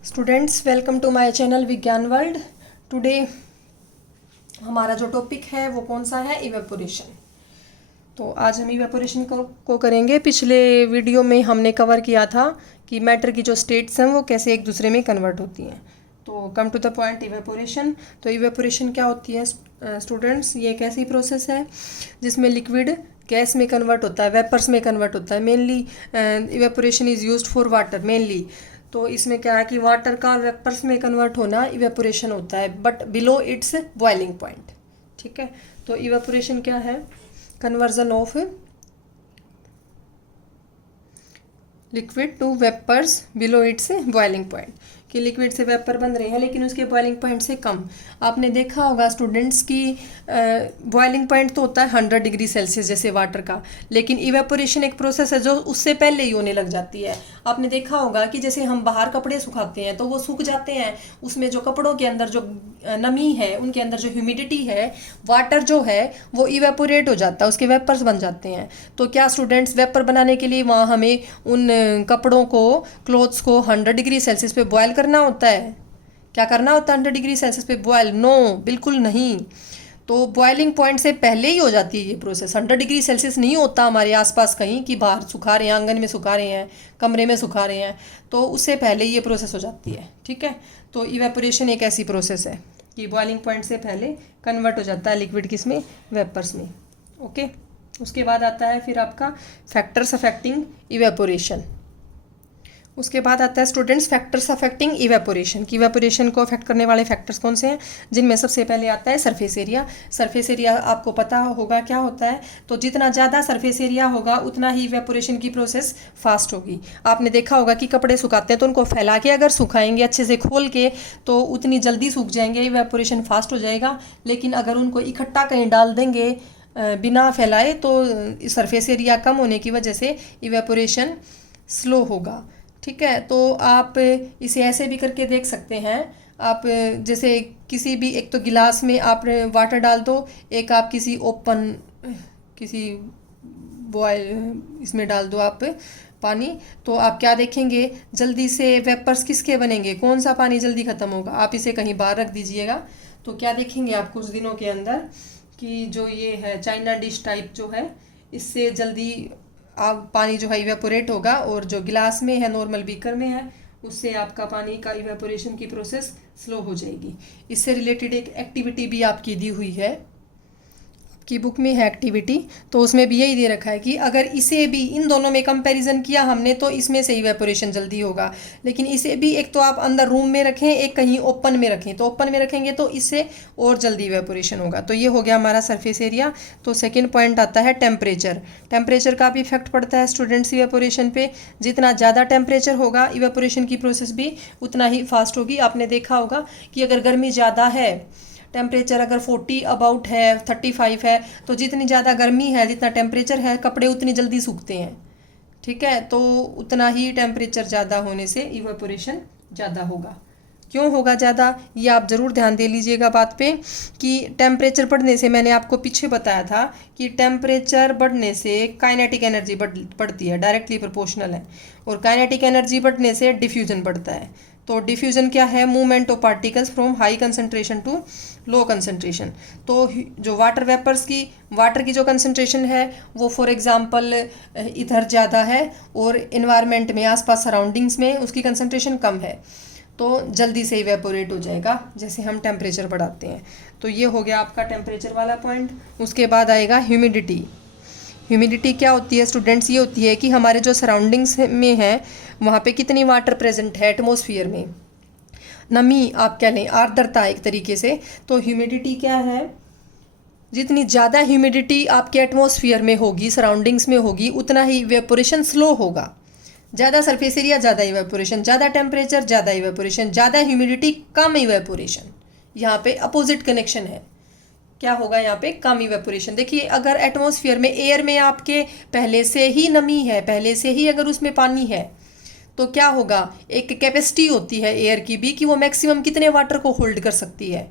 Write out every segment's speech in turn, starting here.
Students, welcome to my channel Vigyan World. Today हमारा जो topic है वो कौन सा है? इवेपोरेशन। तो आज हम इवेपोरेशन को करेंगे। पिछले वीडियो में हमने कवर किया था कि मैटर की जो स्टेट्स हैं वो कैसे एक दूसरे में कन्वर्ट होती हैं। तो come to the point, evaporation. तो इवेपोरेशन क्या होती है स्टूडेंट्स? ये एक ऐसी प्रोसेस है जिसमें लिक्विड गैस में कन्वर्ट होता है, वेपर्स में कन्वर्ट होता है। Mainly evaporation is used for water mainly. तो इसमें क्या है कि वाटर का वेपर्स में कन्वर्ट होना इवेपोरेशन होता है, but below its boiling point. ठीक है, तो इवेपोरेशन क्या है? Conversion of liquid to vapours below its boiling point. कि लिक्विड से वेपर बन रहे हैं लेकिन उसके बॉइलिंग पॉइंट से कम। आपने देखा होगा स्टूडेंट्स की बॉइलिंग पॉइंट तो होता है 100 डिग्री सेल्सियस जैसे वाटर का, लेकिन इवेपोरेशन एक प्रोसेस है जो उससे पहले ही होने लग जाती है। आपने देखा होगा कि जैसे हम बाहर कपड़े सुखाते हैं तो वो सूख जाते हैं, उसमें जो कपड़ों के अंदर जो नमी है, उनके अंदर जो ह्यूमिडिटी है, वाटर जो है वो इवेपोरेट हो जाता है, उसके वेपर्स बन जाते हैं। तो क्या स्टूडेंट्स, वेपर बनाने के लिए वहाँ हमें उन कपड़ों को, क्लोथ्स को 100 डिग्री सेल्सियस पे बॉयल करना होता है? क्या करना होता है 100 डिग्री सेल्सियस पे बॉयल? नो, बिल्कुल नहीं। तो बॉइलिंग पॉइंट से पहले ही हो जाती है ये प्रोसेस। 100 डिग्री सेल्सियस नहीं होता हमारे आसपास कहीं कि बाहर सुखा रहे हैं, आंगन में सुखा रहे हैं, कमरे में सुखा रहे हैं, तो उससे पहले ही ये प्रोसेस हो जाती है। ठीक है, तो इवेपोरेशन एक ऐसी प्रोसेस है कि बॉइलिंग पॉइंट से पहले कन्वर्ट हो जाता है लिक्विड किसमें? वेपर्स में। ओके, उसके बाद आता है फिर आपका फैक्टर्स अफेक्टिंग इवेपोरेशन। उसके बाद आता है स्टूडेंट्स फैक्टर्स अफेक्टिंग इवेपोरेशन। की इवेपोरेशन को अफेक्ट करने वाले फैक्टर्स कौन से हैं? जिनमें सबसे पहले आता है सरफेस एरिया। सरफेस एरिया आपको पता होगा क्या होता है। तो जितना ज़्यादा सरफेस एरिया होगा उतना ही इवेपोरेशन की प्रोसेस फास्ट होगी। आपने देखा होगा कि कपड़े सुखाते हैं तो उनको फैला के अगर सुखाएंगे, अच्छे से खोल के, तो उतनी जल्दी सूख जाएंगे, इवेपोरेशन फास्ट हो जाएगा। लेकिन अगर उनको इकट्ठा कहीं डाल देंगे बिना फैलाए तो सरफेस एरिया कम होने की वजह से इवेपोरेशन स्लो होगा। ठीक है, तो आप इसे ऐसे भी करके देख सकते हैं। आप जैसे किसी भी, एक तो गिलास में आप वाटर डाल दो, एक आप किसी ओपन, किसी बॉयल इसमें डाल दो आप पानी, तो आप क्या देखेंगे? जल्दी से वेपर्स किसके बनेंगे? कौन सा पानी जल्दी ख़त्म होगा? आप इसे कहीं बाहर रख दीजिएगा तो क्या देखेंगे आप कुछ दिनों के अंदर कि जो ये है चाइना डिश टाइप जो है, इससे जल्दी आप पानी जो है इवेपोरेट होगा, और जो गिलास में है, नॉर्मल बीकर में है, उससे आपका पानी का इवेपोरेशन की प्रोसेस स्लो हो जाएगी। इससे रिलेटेड एक एक्टिविटी भी आपकी दी हुई है, की बुक में है एक्टिविटी, तो उसमें भी यही दे रखा है कि अगर इसे भी, इन दोनों में कंपैरिजन किया हमने, तो इसमें से इवेपोरेशन जल्दी होगा। लेकिन इसे भी एक तो आप अंदर रूम में रखें, एक कहीं ओपन में रखें, तो ओपन में रखेंगे तो इससे और जल्दी इवेपोरेशन होगा। तो ये हो गया हमारा सरफेस एरिया। तो सेकेंड पॉइंट आता है टेम्परेचर। टेम्परेचर का भी इफेक्ट पड़ता है स्टूडेंट्स इवेपोरेशन पे। जितना ज़्यादा टेम्परेचर होगा, इवेपोरेशन की प्रोसेस भी उतना ही फास्ट होगी। आपने देखा होगा कि अगर गर्मी ज़्यादा है, टेम्परेचर अगर 40 अबाउट है, 35 है, तो जितनी ज़्यादा गर्मी है, जितना टेम्परेचर है, कपड़े उतनी जल्दी सूखते हैं। ठीक है, तो उतना ही टेम्परेचर ज़्यादा होने से इवेपोरेशन ज़्यादा होगा। क्यों होगा ज़्यादा, ये आप ज़रूर ध्यान दे लीजिएगा बात पे कि टेम्परेचर बढ़ने से, मैंने आपको पीछे बताया था कि टेम्परेचर बढ़ने से काइनेटिक एनर्जी बढ़ती है, डायरेक्टली प्रोपोर्शनल है, और काइनेटिक एनर्जी बढ़ने से डिफ्यूजन बढ़ता है। तो डिफ्यूजन क्या है? Movement of particles from high concentration to low concentration. तो जो वाटर की जो कंसंट्रेशन है वो फॉर एग्जांपल इधर ज़्यादा है, और इन्वायरमेंट में, आसपास सराउंडिंग्स में उसकी कंसंट्रेशन कम है, तो जल्दी से इवेपोरेट हो जाएगा जैसे हम टेम्परेचर बढ़ाते हैं। तो ये हो गया आपका टेम्परेचर वाला पॉइंट। उसके बाद आएगा ह्यूमिडिटी। ह्यूमिडिटी क्या होती है स्टूडेंट्स? ये होती है कि हमारे जो सराउंडिंग्स में है वहाँ पे कितनी वाटर प्रेजेंट है एटमॉस्फेयर में, नमी आप कह लें, आर्द्रता एक तरीके से। तो ह्यूमिडिटी क्या है? जितनी ज़्यादा ह्यूमिडिटी आपके एटमॉस्फेयर में होगी, सराउंडिंग्स में होगी, उतना ही इवेपोरेशन स्लो होगा। ज़्यादा सरफेस एरिया ज़्यादा इवेपोरेशन, ज़्यादा टेम्परेचर ज़्यादा इवेपोरेशन, ज़्यादा ह्यूमिडिटी कम इवेपोरेशन। यहाँ पे अपोजिट कनेक्शन है। क्या होगा यहाँ पे? कम इवेपोरेशन। देखिए, अगर एटमॉस्फेयर में, एयर में आपके पहले से ही नमी है, पहले से ही अगर उसमें पानी है, तो क्या होगा? एक कैपेसिटी होती है एयर की भी कि वो मैक्सिमम कितने वाटर को होल्ड कर सकती है।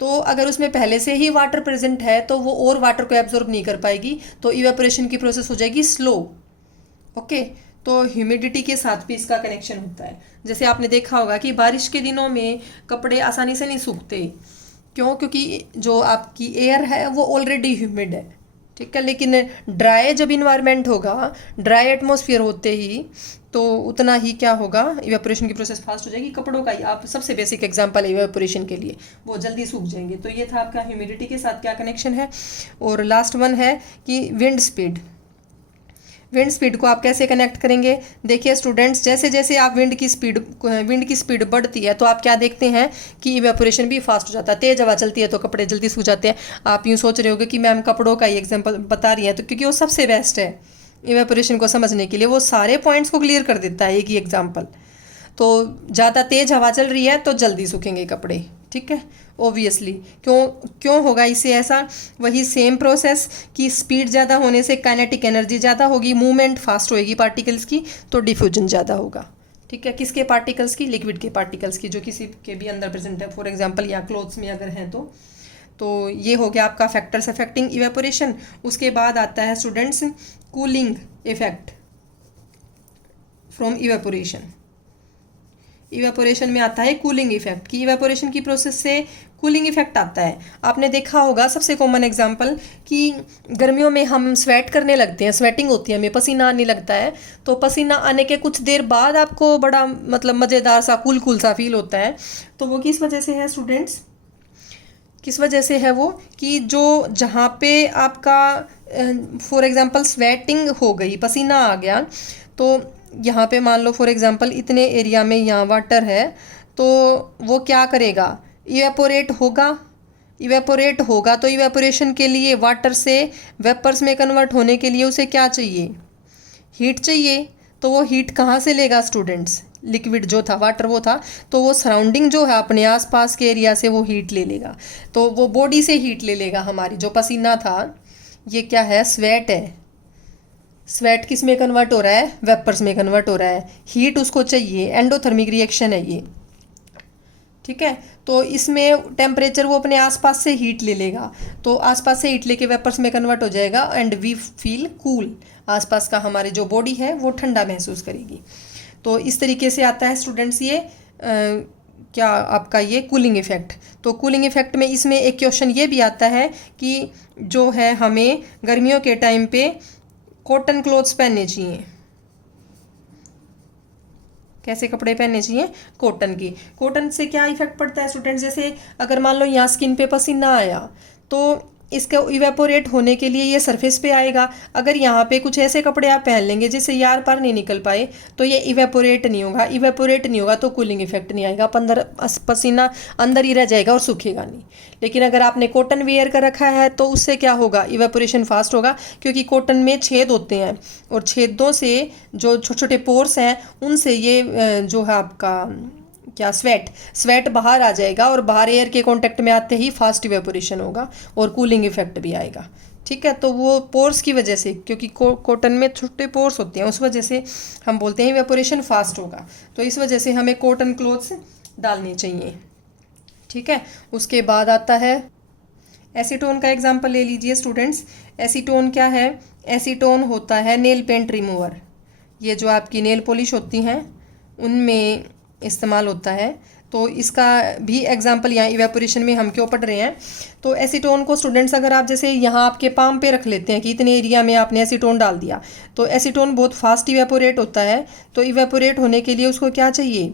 तो अगर उसमें पहले से ही वाटर प्रेजेंट है तो वो और वाटर को एब्जॉर्ब नहीं कर पाएगी, तो इवेपोरेशन की प्रोसेस हो जाएगी स्लो। ओके, तो ह्यूमिडिटी के साथ भी इसका कनेक्शन होता है। जैसे आपने देखा होगा कि बारिश के दिनों में कपड़े आसानी से नहीं सूखते, क्यों? क्योंकि जो आपकी एयर है वो ऑलरेडी ह्यूमिड है, ठीक है। लेकिन ड्राई जब इन्वायरमेंट होगा, ड्राई एटमॉस्फेयर होते ही तो उतना ही क्या होगा, इवेपोरेशन की प्रोसेस फास्ट हो जाएगी। कपड़ों का ही आप सबसे बेसिक एग्जांपल है इवेपोरेशन के लिए, वो जल्दी सूख जाएंगे। तो ये था आपका ह्यूमिडिटी के साथ क्या कनेक्शन है। और लास्ट वन है कि विंड स्पीड। विंड स्पीड को आप कैसे कनेक्ट करेंगे? देखिए स्टूडेंट्स, जैसे जैसे आप विंड की स्पीड बढ़ती है तो आप क्या देखते हैं कि इवेपोरेशन भी फास्ट हो जाता है। तेज हवा चलती है तो कपड़े जल्दी सूख जाते हैं। आप यूँ सोच रहे होगे कि मैम कपड़ों का ही एग्जांपल बता रही है, तो क्योंकि वो सबसे बेस्ट है इवेपोरेशन को समझने के लिए, वो सारे पॉइंट्स को क्लियर कर देता है एक ही एग्जाम्पल। तो ज़्यादा तेज हवा चल रही है तो जल्दी सूखेंगे कपड़े, ठीक है, ऑब्वियसली। क्यों होगा इससे ऐसा? वही सेम प्रोसेस कि स्पीड ज़्यादा होने से काइनेटिक एनर्जी ज़्यादा होगी, मूवमेंट फास्ट होएगी पार्टिकल्स की, तो डिफ्यूजन ज़्यादा होगा, ठीक है। किसके पार्टिकल्स की? लिक्विड के पार्टिकल्स की, जो किसी के भी अंदर प्रेजेंट है, फॉर एग्जाम्पल या क्लोथ्स में अगर हैं तो ये हो गया आपका फैक्टर्स अफेक्टिंग इवेपोरेशन। उसके बाद आता है students cooling effect from evaporation. Evaporation में आता है कूलिंग इफेक्ट, कि इवेपोरेशन की प्रोसेस से कूलिंग इफेक्ट आता है। आपने देखा होगा सबसे कॉमन एग्जांपल कि गर्मियों में हम स्वेट करने लगते हैं, स्वेटिंग होती है, हमें पसीना आने लगता है। तो पसीना आने के कुछ देर बाद आपको बड़ा मतलब मज़ेदार सा कूल सा फील होता है। तो वो किस वजह से है स्टूडेंट्स? किस वजह से है वो? कि जो जहाँ पे आपका फॉर एग्जांपल स्वेटिंग हो गई, पसीना आ गया, तो यहाँ पे मान लो फॉर एग्जांपल इतने एरिया में यहाँ वाटर है, तो वो क्या करेगा? इवेपोरेट होगा। इवेपोरेट होगा तो इवेपोरेशन के लिए वाटर से वेपर्स में कन्वर्ट होने के लिए उसे क्या चाहिए? हीट चाहिए। तो वो हीट कहाँ से लेगा स्टूडेंट्स? लिक्विड जो था, वाटर वो था, तो वो सराउंडिंग जो है अपने आसपास के एरिया से वो हीट ले लेगा। तो वो बॉडी से हीट ले लेगा। हमारी जो पसीना था ये क्या है? स्वेट है। स्वेट किस में कन्वर्ट हो रहा है? वेपर्स में कन्वर्ट हो रहा है। हीट उसको चाहिए, एंडोथर्मिक रिएक्शन है ये, ठीक है। तो इसमें टेम्परेचर वो अपने आसपास से हीट ले लेगा, तो आसपास से हीट लेके वेपर्स में कन्वर्ट हो जाएगा एंड वी फील कूल। आसपास का हमारी जो बॉडी है वो ठंडा महसूस करेगी। तो इस तरीके से आता है स्टूडेंट्स ये क्या आपका ये कूलिंग इफेक्ट। तो कूलिंग इफेक्ट में इसमें एक क्वेश्चन ये भी आता है कि जो है हमें गर्मियों के टाइम पे कॉटन क्लॉथ्स पहनने चाहिए। कैसे कपड़े पहनने चाहिए? कॉटन की। कॉटन से क्या इफेक्ट पड़ता है स्टूडेंट्स? जैसे अगर मान लो यहाँ स्किन पे पसीना आया तो इसका इवेपोरेट होने के लिए ये सरफेस पे आएगा। अगर यहाँ पे कुछ ऐसे कपड़े आप पहन लेंगे जिससे यार पार नहीं निकल पाए तो ये इवेपोरेट नहीं होगा। इवेपोरेट नहीं होगा तो कूलिंग इफेक्ट नहीं आएगा, पसीना अंदर ही रह जाएगा और सूखेगा नहीं। लेकिन अगर आपने कॉटन वेयर कर रखा है तो उससे क्या होगा? इवेपोरेशन फास्ट होगा, क्योंकि कॉटन में छेद होते हैं और छेदों से जो छोटे छोटे पोर्स हैं उनसे ये जो है आपका क्या स्वेट बाहर आ जाएगा और बाहर एयर के कांटेक्ट में आते ही फास्ट इवेपोरेशन होगा और कूलिंग इफेक्ट भी आएगा, ठीक है। तो वो पोर्स की वजह से, क्योंकि कॉटन में छोटे पोर्स होते हैं, उस वजह से हम बोलते हैं इवेपोरेशन फास्ट होगा। तो इस वजह से हमें कॉटन क्लॉथ्स डालने चाहिए, ठीक है। उसके बाद आता है एसीटोन का एग्जाम्पल ले लीजिए स्टूडेंट्स। एसीटोन क्या है? एसीटोन होता है नेल पेंट रिमूवर। ये जो आपकी नेल पॉलिश होती हैं उनमें इस्तेमाल होता है। तो इसका भी एग्जांपल यहाँ इवेपोरेशन में हम क्यों पढ़ रहे हैं। तो एसीटोन को स्टूडेंट्स अगर आप जैसे यहाँ आपके पाम पे रख लेते हैं कि इतने एरिया में आपने एसीटोन डाल दिया, तो एसीटोन बहुत फास्ट इवेपोरेट होता है। तो इवेपोरेट होने के लिए उसको क्या चाहिए?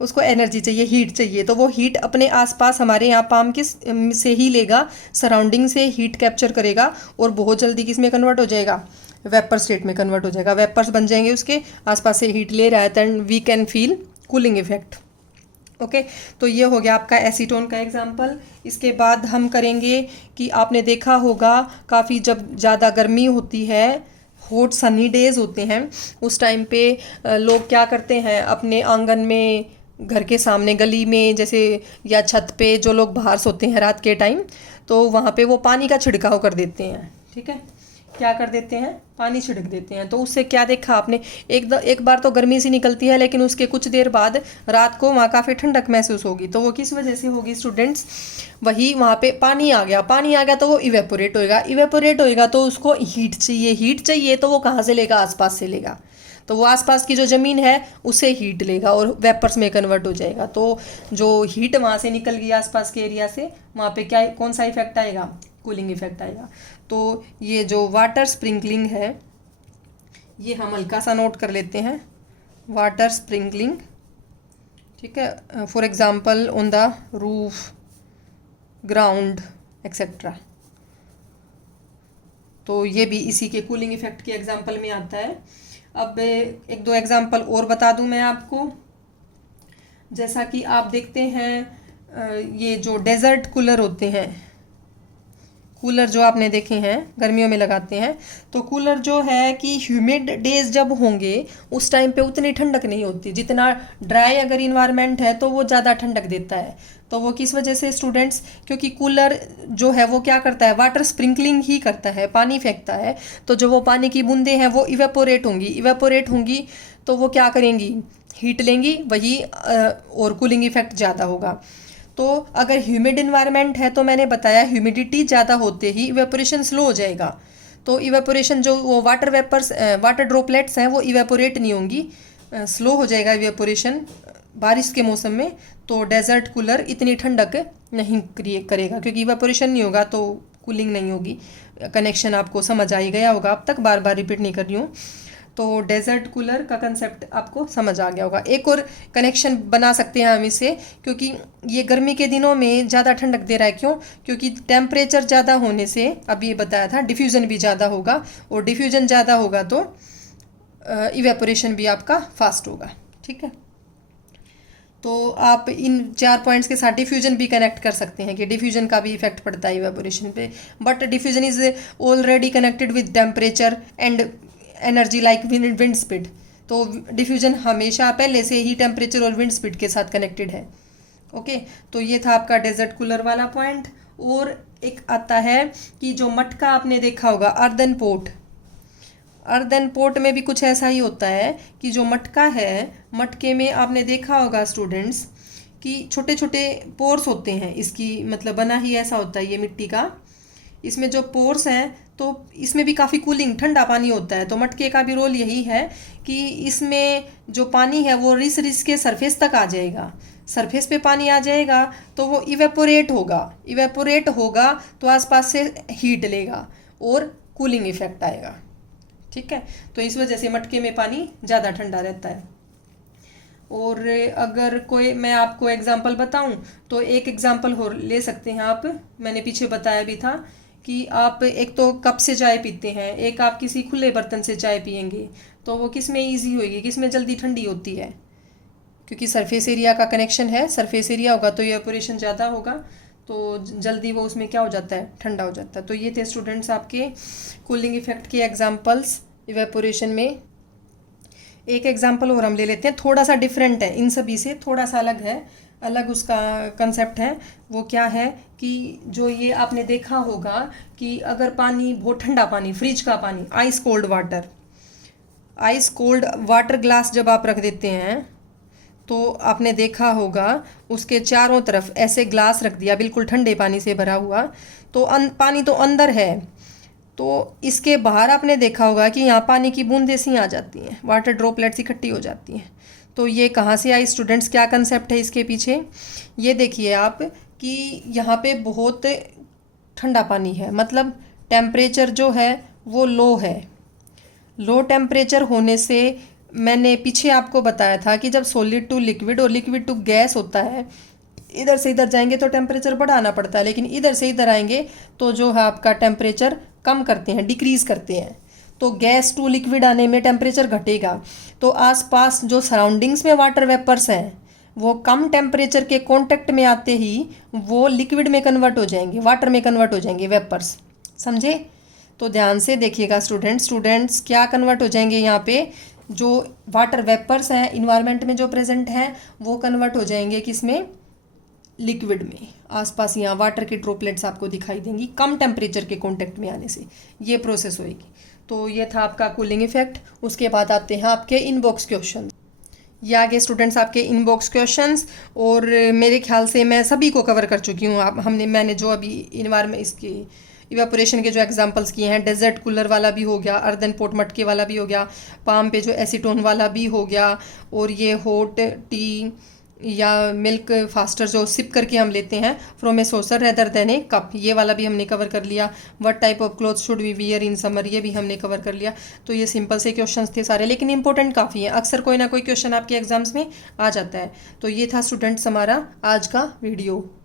उसको एनर्जी चाहिए, हीट चाहिए। तो वो हीट अपने आसपास हमारे यहाँ पाम के से ही लेगा, सराउंडिंग से हीट कैप्चर करेगा और बहुत जल्दी किस में कन्वर्ट हो जाएगा? वेपर स्टेट में कन्वर्ट हो जाएगा। वेपर्स बन जाएंगे, उसके आसपास से हीट ले रहा है, then we can feel cooling effect. Okay, तो ये हो गया आपका एसीटोन का एग्जांपल। इसके बाद हम करेंगे कि आपने देखा होगा काफ़ी जब ज़्यादा गर्मी होती है, हॉट सनी डेज होते हैं, उस टाइम पे लोग क्या करते हैं अपने आंगन में, घर के सामने गली में जैसे या छत पे जो लोग बाहर सोते हैं रात के टाइम, तो वहाँ पे वो पानी का छिड़काव कर देते हैं, ठीक है। क्या कर देते हैं? पानी छिड़क देते हैं। तो उससे क्या देखा आपने? एक बार तो गर्मी सी निकलती है, लेकिन उसके कुछ देर बाद रात को वहाँ काफ़ी ठंडक महसूस होगी। तो वो किस वजह से होगी स्टूडेंट्स? वही वहाँ पे पानी आ गया तो वो इवेपोरेट होएगा तो उसको हीट चाहिए तो वो कहाँ से लेगा? आसपास से लेगा। तो वो आसपास की जो ज़मीन है उसे हीट लेगा और वेपर्स में कन्वर्ट हो जाएगा। तो जो हीट वहाँ से निकल गई आसपास के एरिया से, वहाँ पे क्या कौन सा इफेक्ट आएगा, कूलिंग इफेक्ट आएगा। तो ये जो वाटर स्प्रिंकलिंग है ये हम हल्का सा नोट कर लेते हैं, वाटर स्प्रिंकलिंग, ठीक है। For example on the roof, ground etcetera. तो ये भी इसी के कूलिंग इफेक्ट के एग्जाम्पल में आता है। अब एक दो एग्जाम्पल और बता दूं मैं आपको। जैसा कि आप देखते हैं ये जो डेजर्ट कूलर होते हैं, कूलर जो आपने देखे हैं गर्मियों में लगाते हैं, तो कूलर जो है कि ह्यूमिड डेज जब होंगे उस टाइम पे उतनी ठंडक नहीं होती जितना ड्राई अगर इन्वायरमेंट है तो वो ज़्यादा ठंडक देता है। तो वो किस वजह से स्टूडेंट्स, क्योंकि कूलर जो है वो क्या करता है, वाटर स्प्रिंकलिंग ही करता है, पानी फेंकता है। तो जो वो पानी की बूंदें हैं वो इवेपोरेट होंगी तो वो क्या करेंगी, हीट लेंगी, वही और कूलिंग इफेक्ट ज़्यादा होगा। तो अगर ह्यूमिड इन्वायरमेंट है तो मैंने बताया ह्यूमिडिटी ज़्यादा होते ही इवेपोरेशन स्लो हो जाएगा। तो इवेपोरेशन जो वो वाटर वेपर्स, वाटर ड्रॉपलेट्स हैं वो इवेपोरेट नहीं होंगी, स्लो हो जाएगा इवेपोरेशन बारिश के मौसम में। तो डेजर्ट कूलर इतनी ठंडक नहीं क्रिएट करेगा, क्योंकि इवेपोरेशन नहीं होगा तो कूलिंग नहीं होगी। कनेक्शन आपको समझ आ ही गया होगा, अब तक बार बार रिपीट नहीं कर रही हूँ। तो डेजर्ट कूलर का कंसेप्ट आपको समझ आ गया होगा। एक और कनेक्शन बना सकते हैं हम इसे, क्योंकि ये गर्मी के दिनों में ज़्यादा ठंडक दे रहा है। क्यों? क्योंकि टेम्परेचर ज़्यादा होने से, अभी ये बताया था, डिफ्यूज़न भी ज़्यादा होगा, और डिफ्यूज़न ज़्यादा होगा तो इवेपोरेशन भी आपका फास्ट होगा, ठीक है। तो आप इन 4 पॉइंट्स के साथ डिफ्यूजन भी कनेक्ट कर सकते हैं कि डिफ्यूजन का भी इफेक्ट पड़ता है इवेपोरेशन पे। But diffusion is already connected with temperature and energy like wind speed. तो डिफ्यूजन हमेशा पहले से ही टेम्परेचर और विंड स्पीड के साथ कनेक्टेड है। ओके, तो ये था आपका डेजर्ट कूलर वाला पॉइंट। और एक आता है कि जो मटका आपने देखा होगा, अर्दन पोट, अर्दन पोट में भी कुछ ऐसा ही होता है कि जो मटका है, मटके में आपने देखा होगा स्टूडेंट्स कि छोटे छोटे पोर्स होते हैं, इसकी मतलब बना ही ऐसा होता है ये मिट्टी का। इसमें जो पोर्स हैं तो इसमें भी काफ़ी कूलिंग, ठंडा पानी होता है। तो मटके का भी रोल यही है कि इसमें जो पानी है वो रिस रिस के सरफेस तक आ जाएगा, सरफेस पे पानी आ जाएगा तो वो इवेपोरेट होगा तो आसपास से हीट लेगा और कूलिंग इफेक्ट आएगा, ठीक है। तो इस वजह से मटके में पानी ज़्यादा ठंडा रहता है। और अगर कोई मैं आपको एग्जांपल बताऊं तो एक एग्जांपल और ले सकते हैं आप, मैंने पीछे बताया भी था कि आप एक तो कप से चाय पीते हैं, एक आप किसी खुले बर्तन से चाय पियेंगे, तो वो किस में ईजी होगी, किस में जल्दी ठंडी होती है, क्योंकि सरफेस एरिया का कनेक्शन है, सरफेस एरिया होगा तो इवेपोरेशन ज़्यादा होगा, तो जल्दी वो उसमें क्या हो जाता है, ठंडा हो जाता है। तो ये थे स्टूडेंट्स आपके कूलिंग इफेक्ट के एग्जाम्पल्स इवेपोरेशन में। एक एग्जाम्पल और हम ले लेते हैं, थोड़ा सा डिफरेंट है, इन सभी से थोड़ा सा अलग है, अलग उसका कंसेप्ट है। वो क्या है कि जो ये आपने देखा होगा कि अगर पानी बहुत ठंडा पानी, फ्रिज का पानी, आइस कोल्ड वाटर ग्लास जब आप रख देते हैं तो आपने देखा होगा उसके चारों तरफ ऐसे ग्लास रख दिया बिल्कुल ठंडे पानी से भरा हुआ, तो पानी तो अंदर है, तो इसके बाहर आपने देखा होगा कि यहाँ पानी की बूंदें सी आ जाती हैं, वाटर ड्रॉपलेट्स इकट्ठी हो जाती हैं। तो ये कहाँ से आई स्टूडेंट्स, क्या कंसेप्ट है इसके पीछे? ये देखिए आप कि यहाँ पे बहुत ठंडा पानी है, मतलब टेम्परेचर जो है वो लो है। लो टेम्परेचर होने से मैंने पीछे आपको बताया था कि जब सॉलिड टू लिक्विड और लिक्विड टू गैस होता है, इधर से इधर जाएंगे तो टेम्परेचर बढ़ाना पड़ता है, लेकिन इधर से इधर आएंगे तो जो है आपका टेम्परेचर कम करते हैं, डिक्रीज़ करते हैं। तो गैस टू लिक्विड आने में टेम्परेचर घटेगा, तो आसपास जो सराउंडिंग्स में वाटर वेपर्स हैं वो कम टेम्परेचर के कांटेक्ट में आते ही वो लिक्विड में कन्वर्ट हो जाएंगे, वाटर में कन्वर्ट हो जाएंगे वेपर्स, समझे? तो ध्यान से देखिएगा स्टूडेंट्स क्या कन्वर्ट हो जाएंगे, यहाँ पे जो वाटर वेपर्स हैं इन्वायरमेंट में जो प्रेजेंट हैं वो कन्वर्ट हो जाएंगे किस में, लिक्विड में। आसपास यहाँ वाटर की ड्रॉपलेट्स आपको दिखाई देंगी कम टेम्परेचर के कांटेक्ट में आने से, ये प्रोसेस होएगी। तो ये था आपका कूलिंग इफेक्ट। उसके बाद आते हैं आपके इनबॉक्स क्वेश्चन। ये आगे स्टूडेंट्स आपके इनबॉक्स क्वेश्चंस, और मेरे ख्याल से मैं सभी को कवर कर चुकी हूँ। मैंने जो अभी इन्वायरमेंट इसकी इवेपोरेशन के जो एग्जांपल्स किए हैं, डेजर्ट कूलर वाला भी हो गया, अर्दन पोट मटके वाला भी हो गया, पाम पे जो एसीटोन वाला भी हो गया, और ये हॉट टी या मिल्क फास्टर जो सिप करके हम लेते हैं from a saucer rather than a cup, ये वाला भी हमने कवर कर लिया। What type of cloth should we wear in summer, ये भी हमने कवर कर लिया। तो ये सिंपल से क्वेश्चंस थे सारे, लेकिन इंपॉर्टेंट काफ़ी हैं, अक्सर कोई ना कोई क्वेश्चन आपके एग्जाम्स में आ जाता है। तो ये था स्टूडेंट्स हमारा आज का वीडियो।